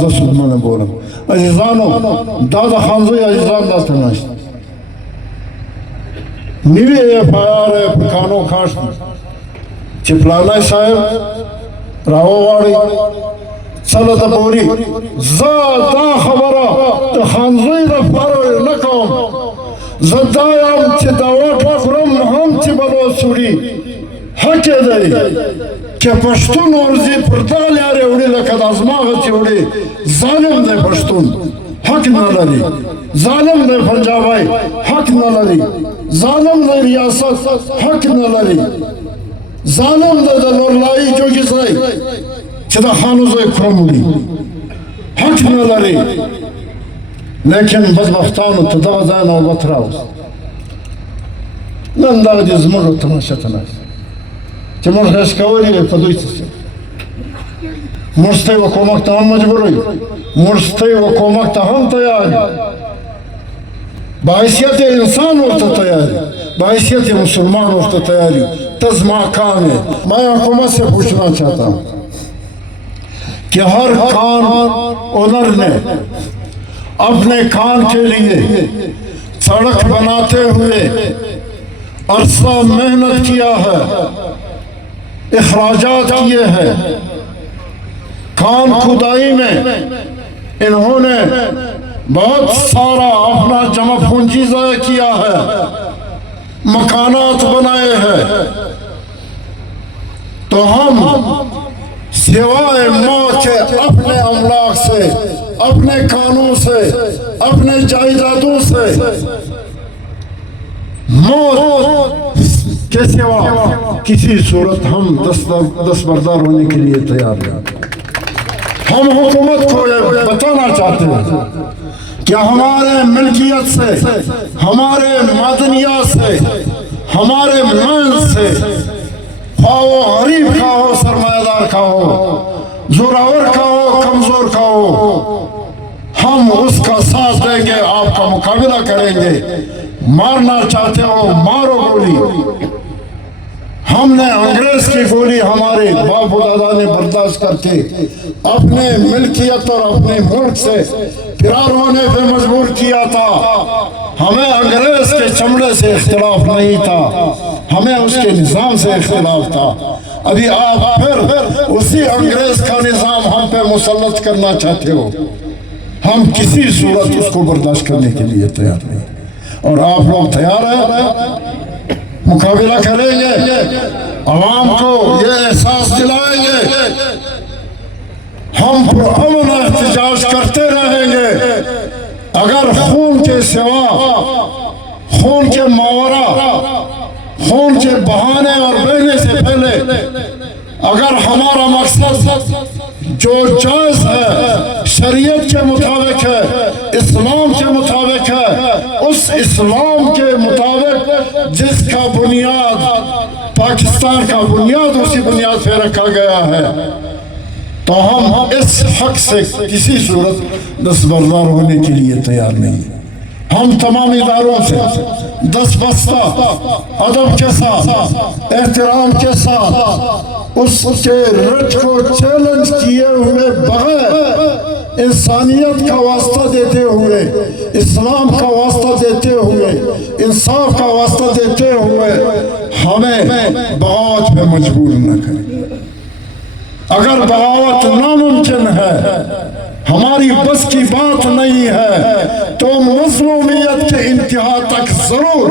زسود من بولم عزیزانو دادا خانزوی عزیزان دا تناشت نیوی FIR پکانو کاشت چی پلانای صاحب راو واری چلو دا بوری دا خبرا دا خانزوی دا پاروی نکوم زدایم چی داوات کرم هم چی بلو سوری حق دی کہ پشتون ورزی پردال یاری اوڑی لکد ازماغ چی اوڑی ظالم دی پشتون حق نلری ظالم دی پنجابائی حق نلری ظالم دی ریاست حق نلری ظالم دی دلورلائی چوکی سائی چی دا خانوزوی کرمولی حق نلری لیکن بدبختانو تدغ زای نوبت راوز نن دا دی زمرو تماشا تناش چی مرخش کوری پدوی تسی مرستی و کمک تا هم مجبوری مرستی و کمک تا هم تیاری باحثیت انسان وقت تیاری باحثیت مسلمان وقت تیاری تزما کام ہے میں حکومت سے پوچھنا چاہتا ہوں کہ ہر کان اونر نے اپنے کان کے لیے سڑک بناتے ہوئے عرصہ محنت کیا ہے اخراجات کیے ہیں کان کھدائی میں انہوں نے بہت سارا اپنا جمع پونجی ضائع کیا ہے مکانات بنائے ہیں تو ہم سوائے موت کے اپنے املاک سے اپنے کانوں سے اپنے جائیدادوں سے موت کے سوا کسی صورت ہم دستبردار ہونے کے لیے تیار ہیں ہم حکومت کو یہ بتانا چاہتے ہیں کہ ہمارے ملکیت سے ہمارے معدنیات سے ہمارے من سے خواہ وہ غریب کا ہو سرمایہ دار کا ہو زوراور کا ہو کمزور کا ہو ہم اس کا ساتھ دیں گے آپ کا مقابلہ کریں گے مارنا چاہتے ہو مارو گولی ہم نے انگریز کی گولی ہمارے باپ و دادا نے برداشت کر کے اپنے ملکیت اور اپنے ملک سے فرار ہونے پہ مجبور کیا تھا ہمیں انگریز کے چمڑے سے اختلاف نہیں تھا ہمیں اس کے نظام سے اختلاف تھا ابھی آپ پھر اسی انگریز کا نظام ہم پہ مسلط کرنا چاہتے ہو ہم کسی صورت اس کو برداشت کرنے کے لیے تیار نہیں اور آپ لوگ تیار ہیں مقابلہ کریں گے عوام کو یہ احساس دلائیں گے ہم پرامن احتجاج کرتے رہیں گے اگر خون کے سوا خون کے ماورا خون کے بہانے اور بہنے سے پہلے اگر ہمارا مقصد جو جائز ہے شریعت کے مطابق ہے اسلام کے مطابق ہے اس اسلام کے مطابق جس کا بنیاد پاکستان کا بنیاد اسی بنیاد پہ رکھا گیا ہے تو ہم اس حق سے کسی صورت دستبردار ہونے کے لیے تیار نہیں ہم تمام اداروں سے دست بستہ ادب کے ساتھ احترام کے ساتھ اس کے رٹ کو چیلنج کیے ہوئے بغیر انسانیت کا واسطہ دیتے ہوئے اسلام کا واسطہ دیتے ہوئے انصاف کا واسطہ دیتے ہوئے ہمیں بغاوت پہ مجبور نہ کریں اگر بغاوت ناممکن ہے ہماری بس کی بات نہیں ہے تو مظلومیت کے انتہا تک ضرور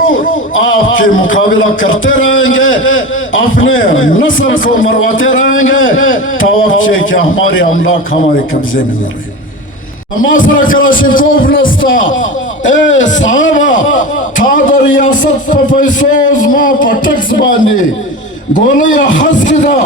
آپ کے مقابلہ کرتے رہیں گے اپنے نسل کو مرواتے رہیں گے توقع کہ ہمارے املاک ہمارے قبضے میں نہ رہے ماسرا کلاشنکوف نستا اے صحابہ تھا در ریاست پا پیسوز ما پا ٹکس باندی گولی حس کدا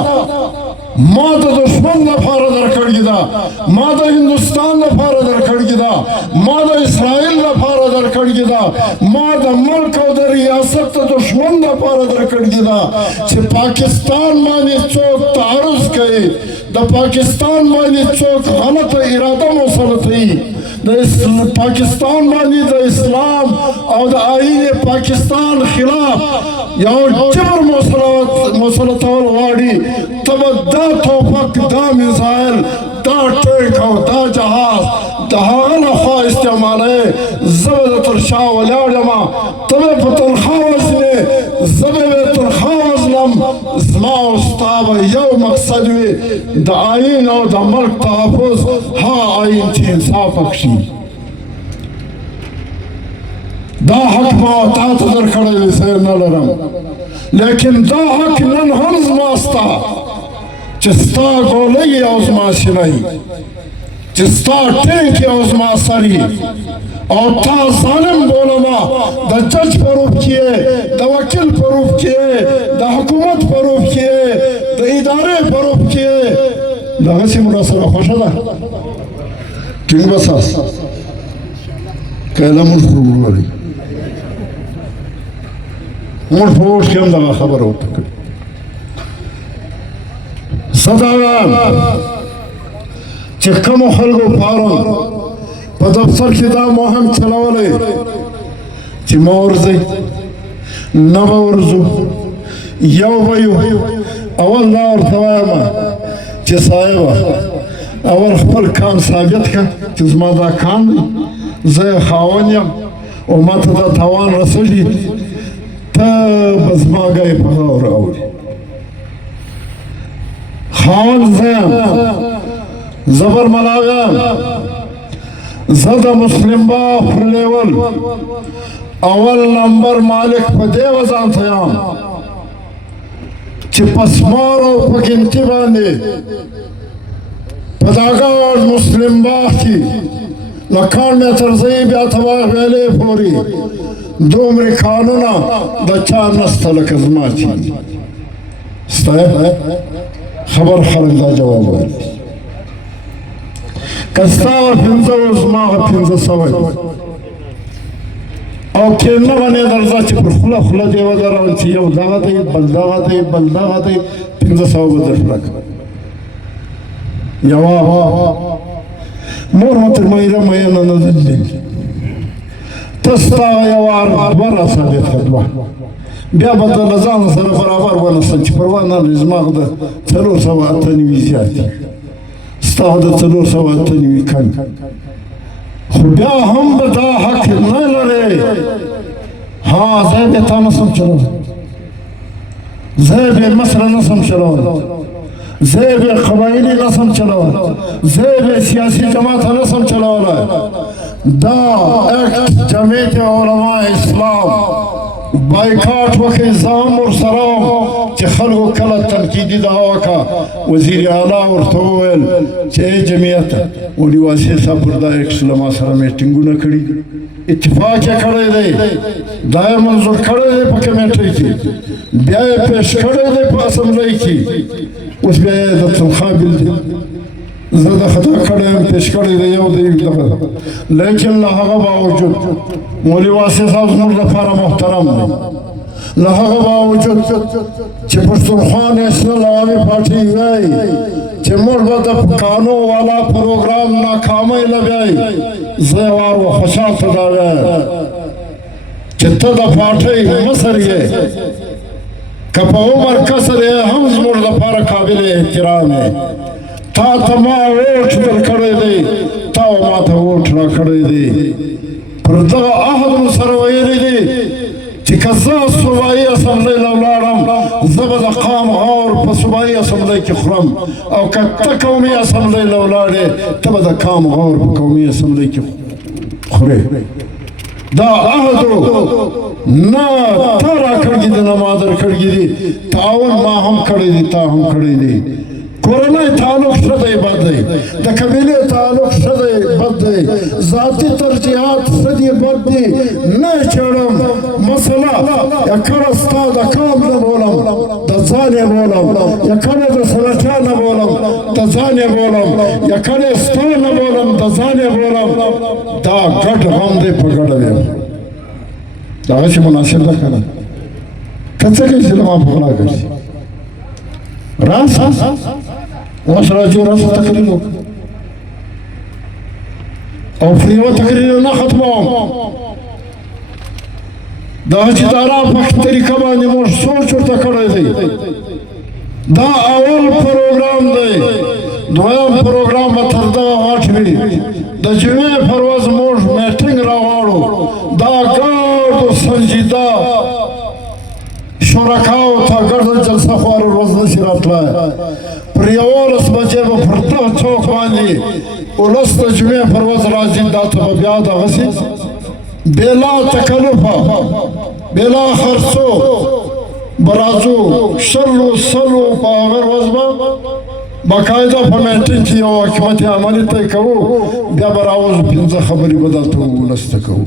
ما دا دشمن لپاره در کړی دا ما دا هندوستان لپاره در کړی دا ما دا اسرائیل لپاره در کړی دا ما دا ملک او دا ریاست دا دشمن لپاره در کړی دا چې پاکستان باندې څوک تعرض کوي دا پاکستان باندې څوک غلط اراده مسلطوي دا پاکستان باندې دا اسلام او دا آئین پاکستان خلاف یو جبر مسلطول غواړي تب دا توفق دا میزائل دا ټینک او دا جهاز د هغه لخوا استعمالوې زه به د تر شا ولاړ یمه ته به په تنخوا وژنې زه به یې تنخوا وژنم زما او ستا به یو مقصد وي د آیین او د ملک تحفظ هغه آیین چې انصاف پکښي دا حق ما تا ته درکړی دی زه نه لرم لیکن دا حق نن هم زما ستا چې ستا ګولۍ او زما سینه چې ستا ټیک او زما سر او تا ظالم بولما د جج په روپ کې د وکیل په روپ کې د حکومت په روپ کې د ادارې په روپ کې دغسې مو راسره خوښه ده ټینګ به ساس که لمونځ خورو ورولئ موږ په اوښ کې هم دغه خبره ورته کړې زه دا وایم چې کومو خلکو پرون په دفتر کې دا مهم چلولی چې مه ورځئ نه به ورځو یو به یو اول دا ورته وایم چې صاحبه اول خپل کان ثابت کړه چې زما دا کان دی زه یې خاوند یم او ما ته دا تاوان رسېږي ته به زما ګۍ په غور اوري خاوند زه یم زبر ملاویم زه د مسلم باغ پر لیول اول نمبر مالک په دې وځان ته یم چې په سمار او په ګنتي باندې په دغه مسلم باغ کې له کان مترځې بیا تباه ویلې پورې دومره کانونه د چا نسته لکه زما چې ستا خبر خلک دا جواب ویل که ستا به پنځه وه زما به پنځه سوه او کینه باندې درځه چې پر خوله خوله دې ودرول چې یو دغه دی بل دغه دی بل دغه دی 500 به درته کړه یوه مور مو تر میره میینه نه دلې ته ستا یوه اربه راثابت کړه بیا به د له ځان سره برابر ونیسم چې پروا نه لري زما د 498 زیات ستا د 498 کم خو بیا هم به دا حق نه لرې ها زه به تا نسم چلولی زه به مصر نسم چلولی زه به قبایلی نسم چلولی زه به سیاسی جماعت نسم چلولی دا اکت جمعیت علماء اسلام بایکاټ وکړئ زه هم ورسره وم چې خلکو کله تنقیدي دغه وکړه وزیر اعلی ورته وویل چې ای جمعیته ولي واسع صاحب پر دا اکس له ما سره میټینګونه کړي اتفاق یې کړی دی دا یې منظور کړی دی په کمیټۍ کې بیا یې پیش کړی دی په اسمبلۍ کې اوس بیا یې د تنخوا بل دی زه د خطا کړی یم پیش کړی دی یو دی دغه لیکن له هغه باوجود مولوي واسع صاحب زموږ لپاره محترم دی له هغه باوجود چې پښتونخوا نیشنل عوامي پارټي وایي چې موږ به د قانون والا پروګرام ناکامۍ له بیایي زه یې وار و خوشحال ته دا وایم چې ته د پارټۍ مشر یې که په عمر کسر یې هم زموږ لپاره قابل احترام یې تا ته ما ووټ درکړی دی تا ما ته ووټ راکړی دی پر دغه عهد مو سره ویلی دی چې که زه صوبایي اسمبلۍ له ولاړم زه به د قام غور په صوبایي اسمبلۍ کې خورم او که ته قومي اسمبلۍ له ولاړې ته به د قام غور په قومي اسمبلۍ کې خورې دا عهد نه تا راکړی دی نه ما درکړی دی تعاون ما هم کړی دی تا هم کړی دی کورنۍ تعلق ښه دی بد دی د قبیلې تعلق ښه دی بد دی ذاتي ترجیحات ښه دي بد دي نه یې څېړم مسله یا کله ستا د قام نه بولم د ځان یې بولم یا کله د سلطان نه بولم د ځان یې بولم یا کله ستا نه بولم د ځان یې بولم دا ګډ غم دی په ګډه دی دغسې مناسب ده که نه ته څه کوې چې له ما په غلا ګرځي راسه اوس راځو راسه تقریر وکړو او پر یوه تقریر نه ختموم د حاجي دارا په طریقه باندې موږ سوچ ورته کړی دی دا اول پروګرام دی دویم پروگرام تر دغه واټ وي د جمعې پر ورځ موږ میټینګ راغواړو دا ګډو سنجیده شرکاو ته ګډه جلسه خو هره ورځ نشي راتلی پر 11 بجې به پر دغه چوک باندې ولس د جمعې پر ورځ راځي دا ته به بیا دغسې بلا تکلفه بلا خرڅو به راځو شلو سلو په هغه ورځ به باقاعده په میټینګ کې یو حکمت عملي طی کوو بیا به راوځو 5 خبرې به دلته ولس ته کوو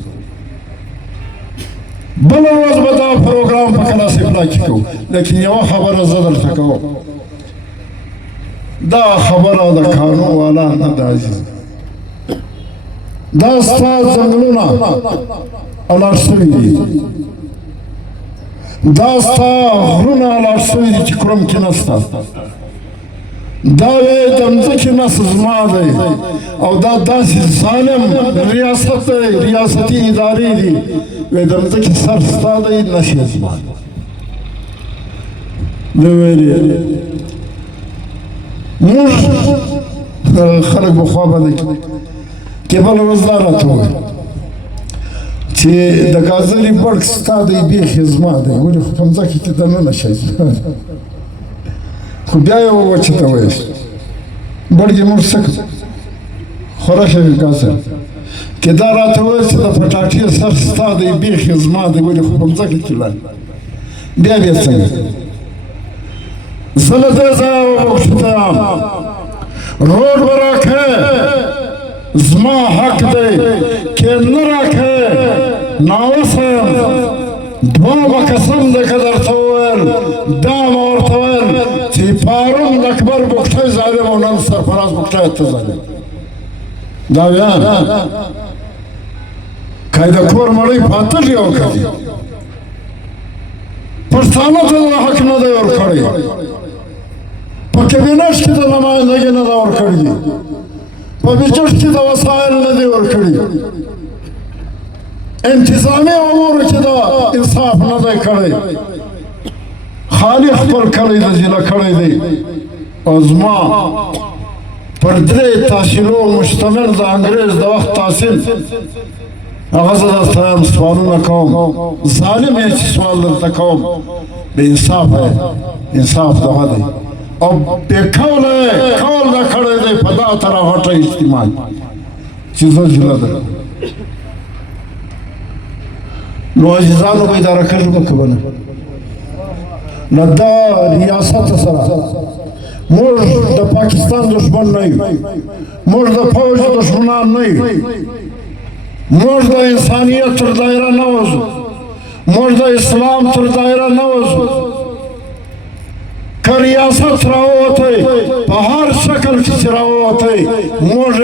بله ورځ به دا پروګرام په کلاس افلا کې کوو لیکن یوه خبره زه درته کوم دا خبره د قانون والا نه ده عزیز دا ستا ځنګلونه الاړ شوي دي دا ستا غرونه الاړ شوي دي چې کړم کې نسته دا وی د مځکې نس زما دی او دا داسې ظالم ریاست دی ریاستي ادارې دي وی د مځکې سر ستا دی نشي زما دی ویلې موږ خلک به خوا بده کې بله ورځ دا راته وویل چې د ګازرې بړک ستا دی بیخي زما دی ولې خو په مځکې کې دننه شی خو بیا یې ووچه ته ویل بړک یې موږ څه کړو خورښه ګازر کې دا راته وویل چې د پټاټې سر ستا دی بیخي زما دی ولې خو په مځکې کې لاړ بیا بیا څنګه زه له دې ځایه وغوښته یم روډ به راکړې زما حق دی که نه راکړې ناوسه یم دومره قسم دی که درته وویل دا مې ورته ویل چې پارون د اکبر بوکټی ظالم او نن سرفراز بوکټی ته ظالم دا ویان که د کور مړی پاتل یې وکړي پښتانه ته دا حق نه دی ورکړی په کابینټ کې د نمایندګي نه ده ورکړي په بجټ کې د وسایل نه دي ورکړي انتظامي امورو کې د انصاف نه دی کړی خالي خپل کلی د ضلع کړی دی او زما پر 3 تحصیلو مشتمل د انګریز د وخت تحصیل هغه زه درته یم سوالونه کوم ظالم یې چې سوال درته کوم بې انصافه انصاف دغه دی او بې کوله کول دا کړی دی په دا طرح غټه اجتماع چې زلزله ده نو عزیزانو به اداره کړي به که به نه نو دا ریاست سره موږ د پاکستان دشمن نه یو موږ د فوج دشمنان نه یو موږ د انسانیت تر دایره نه وځو موږ د اسلام تر دایره نه وځو که ریاست راووتی په هر شکل کې چې راووتی موږ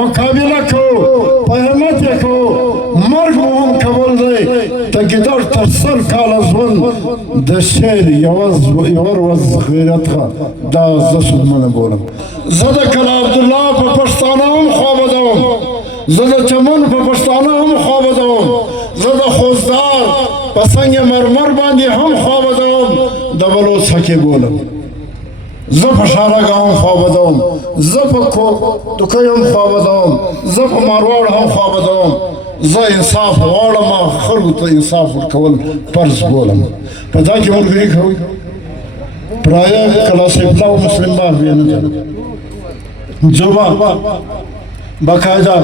مقابله کوو په همت یې کوو مرګ مو هم قبول دی د ګیدړ تر 100 کاله ژوند د شعر یوه ورځ غیرت ښه دا زه ستمنه بولم زه د کلا عبدالله په پښتانه هم خوا بدوم زه د چمن په پښتانه هم خوا بدوم زه د خوزدار په سنگ مرمر باندې هم خوا بدوم د بلوڅ حقې بولم زه په شارګه هم خوا بدوم زه په دوکۍ هم خوا بدوم زه په مارواړ هم خوا بدوم زه انصاف غواړم خلکو ته انصاف ورکول فرض بولم په دا کې ملګري کوي پرایه کلاس افلا و مسلم باغ یې نه ده جوبا باقاعده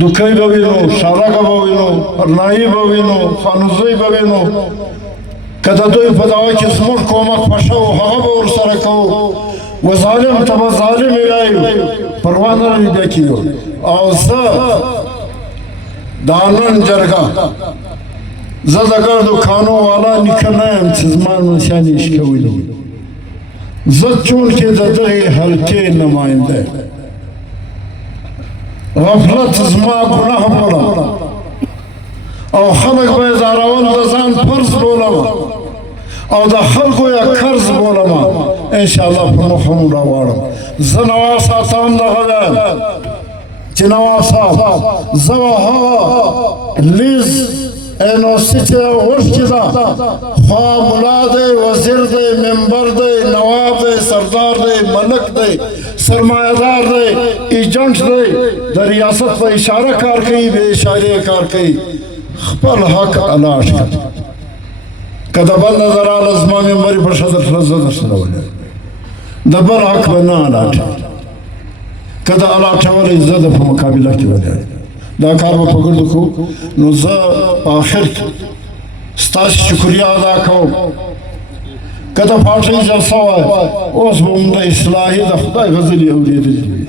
دوکۍ به وینو شارګه به وینو پرنایي به وینو خانوزۍ به وینو که د دوی په دعوه کې زموږ کومک پشه و هغه به ورسره کوو و ظالم ته به ظالم وایو پروا نه لري بیا کېږو او زه دا نن جرګه زه د ګردو کانو والا نیکه نه یم چې زما نشان یې شکولي زه چونکې د دغې حلقې نماینده غفلت زما ګناه بولم او خلک به یې ځارول د ځان فرض بولم او د خلکو یې قرض بولم انشاءالله په مخ هم راواړم زه نواب صاحب ته هم دغه وایم چې نواب صاحب زه به هغه لیز نوستی غش کی دا خواه ملا دے وزیر دے ممبر دے نواب دے سردار دے ملک دے سرمایہ دار دے ایجنٹ دے در ریاست پر اشارہ کار کئی بے اشارے کار کئی خپل حق علاش کر کدبل نظر آل ازمان مری پر شدر رزد سنولی دبل حق بنا علاش کدا علاش والی زد پر مقابلہ کی ولی دا کار با پکردو کو نو زا آخر ستاس شکریہ ادا کو کدا پاٹھئی جلسہ ہوئے اس بمدہ اصلاحی دا خدا غزلی اولید جلی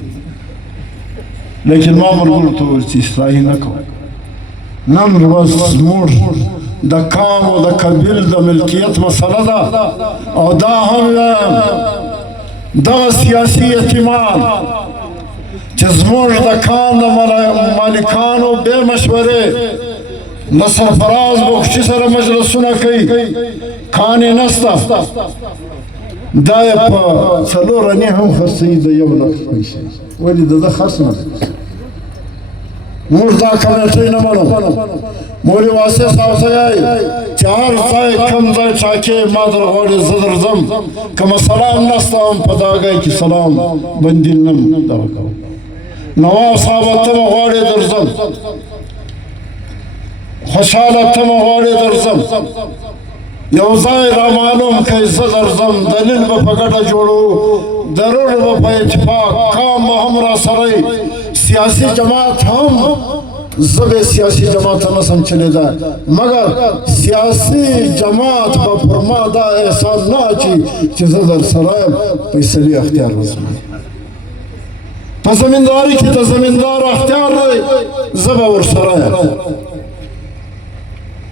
لیکن مامر گلو تو ورچی اصلاحی نکو نن روز مور دا کام و دا قبیل دا ملکیت مسئلہ دا او دا ہم دا سیاسی اعتماد چزموش دا کان دا مالکانو بے مشورے نصر فراز بخشی سر مجلسونا کئی کانی نستا دای پا سلو رنی هم خرسی دا یو لکھ پیسی ولی دا خرس نستا مور دا کمیٹی نمانو مولی واسه صاحب سیائی چهار زای کم زای چاکی مادر غوڑی زدر زم کما سلام نستا هم پدا گئی کی سلام بندی نم دا کھو نواب صاحب تم غوڑی در زم خوشحال تم غوڑی در زم یوزای را معلوم کئی زدر زم دلیل با پگڑا جوڑو ضرور با پا اتفاق کام ہمرا سرائی سیاسی جماعت ہم زب سیاسی جماعت نسم چلے دا مگر سیاسی جماعت با فرما دا احسان نا چی چی زدر سرائی پیسلی اختیار رسمائی پا زمینداری کی تا زمیندار اختیار رہی زبا ورسرائی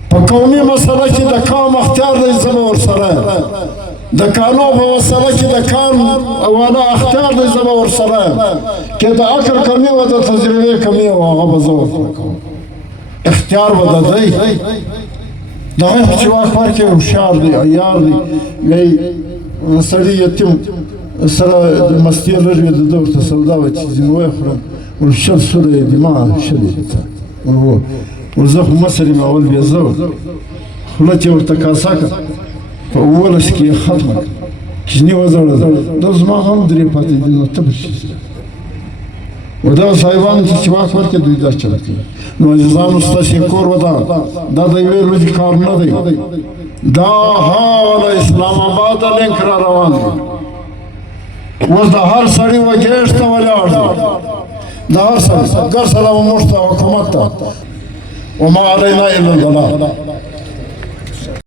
پا قومی مسئلہ کی دا کام اختیار رہی زبا ورسرائی دا کانو پا مسئلہ کی دا کام اوانا اختیار رہی زبا ورسرائی کہ دا عقل کمی و دا تجربه کمی و آغا بزور اختیار و دا دی دا غیف چواک پر که ہوشیار دی عیار دی گئی سڑی یتیم سرا مستی لرگی دا دور تا سودا و چیزی نوی خورم ورشد سوره دیما شدی ورزخ مصری ما اول بیزور خلطی ورطا کاسا کر پا اولش کی ختم کشنی وزار دوز ما هم دری پاتی دینو تبرشیز و دا صاحبان تی چواک ورکه دوی دا چلتی نو عزیزان استاشی کور و دا دیوی روزی کار ندی دا حال اسلام آباد لنک را روان دی وز دا هر سڑی و گیشتا ولی آرد دا هر سڑی گر سلام مشتا حکومت تا وما علینا الا البلاغ